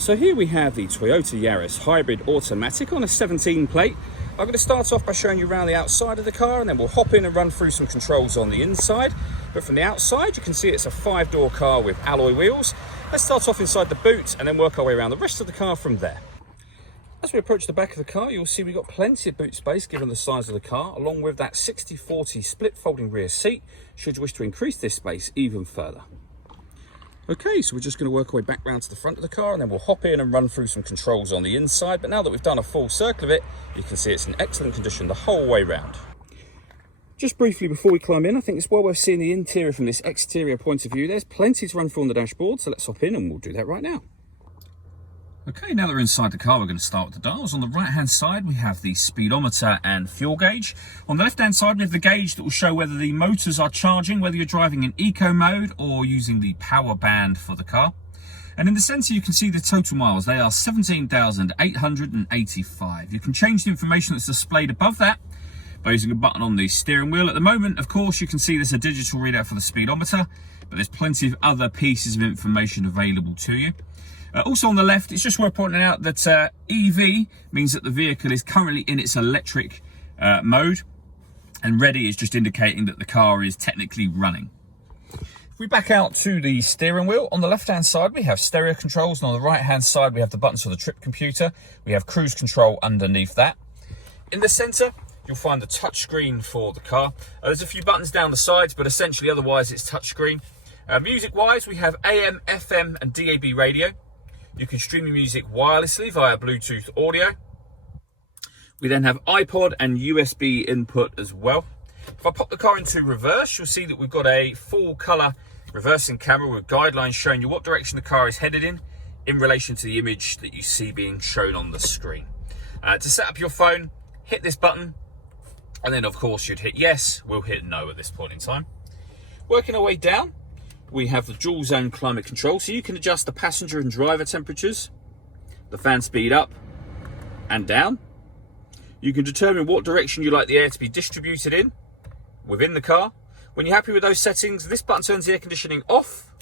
So here we have the Toyota Yaris hybrid automatic on a 17 plate. I'm going to start off by showing you around the outside of the car, and then we'll hop in and run through some controls on the inside. But from the outside, you can see it's a 5-door car with alloy wheels. Let's start off inside the boot and then work our way around the rest of the car from there. As we approach the back of the car, you'll see we've got plenty of boot space given the size of the car, along with that 60/40 split folding rear seat, should you wish to increase this space even further. Okay, so we're just going to work our way back round to the front of the car, and then we'll hop in and run through some controls on the inside. But now that we've done a full circle of it, you can see it's in excellent condition the whole way round. Just briefly before we climb in, I think it's well worth seeing the interior from this exterior point of view. There's plenty to run through on the dashboard, so let's hop in and we'll do that right now. Okay, now that we're inside the car, we're going to start with the dials. On the right-hand side, we have the speedometer and fuel gauge. On the left-hand side, we have the gauge that will show whether the motors are charging, whether you're driving in eco mode or using the power band for the car. And in the centre, you can see the total miles. They are 17,885. You can change the information that's displayed above that by using a button on the steering wheel. At the moment, of course, you can see there's a digital readout for the speedometer, but there's plenty of other pieces of information available to you. Also on the left, it's just worth pointing out that EV means that the vehicle is currently in its electric mode, and ready is just indicating that the car is technically running. If we back out to the steering wheel, on the left-hand side we have stereo controls, and on the right-hand side we have the buttons for the trip computer. We have cruise control underneath that. In the centre, you'll find the touchscreen for the car. There's a few buttons down the sides, but essentially otherwise it's touchscreen. Music-wise, we have AM, FM and DAB radio. You can stream your music wirelessly via Bluetooth audio. We then have iPod and USB input as well. If I pop the car into reverse, you'll see that we've got a full colour reversing camera with guidelines showing you what direction the car is headed in relation to the image that you see being shown on the screen. To set up your phone, hit this button, and then of course you'd hit yes. We'll hit no at this point in time. Working our way down, we have the dual zone climate control, so you can adjust the passenger and driver temperatures, the fan speed up and down. You can determine what direction you like the air to be distributed in within the car. When you're happy with those settings, this button turns the air conditioning off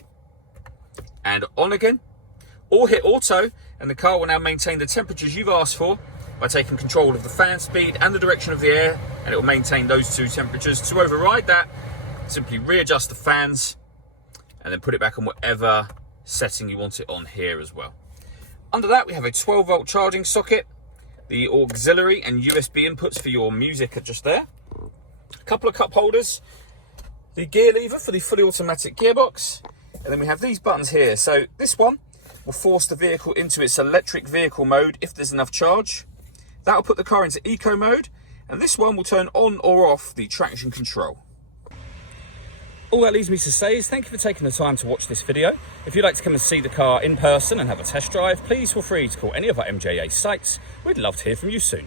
and on again, or hit auto and the car will now maintain the temperatures you've asked for by taking control of the fan speed and the direction of the air, and it will maintain those two temperatures. To override that, simply readjust the fans and then put it back on whatever setting you want it on here as well. Under that, we have a 12-volt charging socket, the auxiliary and USB inputs for your music are just there, a couple of cup holders, the gear lever for the fully automatic gearbox, and then we have these buttons here. So this one will force the vehicle into its electric vehicle mode if there's enough charge. That will put the car into eco mode, and this one will turn on or off the traction control. All that leaves me to say is thank you for taking the time to watch this video. If you'd like to come and see the car in person and have a test drive, please feel free to call any of our MJA sites. We'd love to hear from you soon.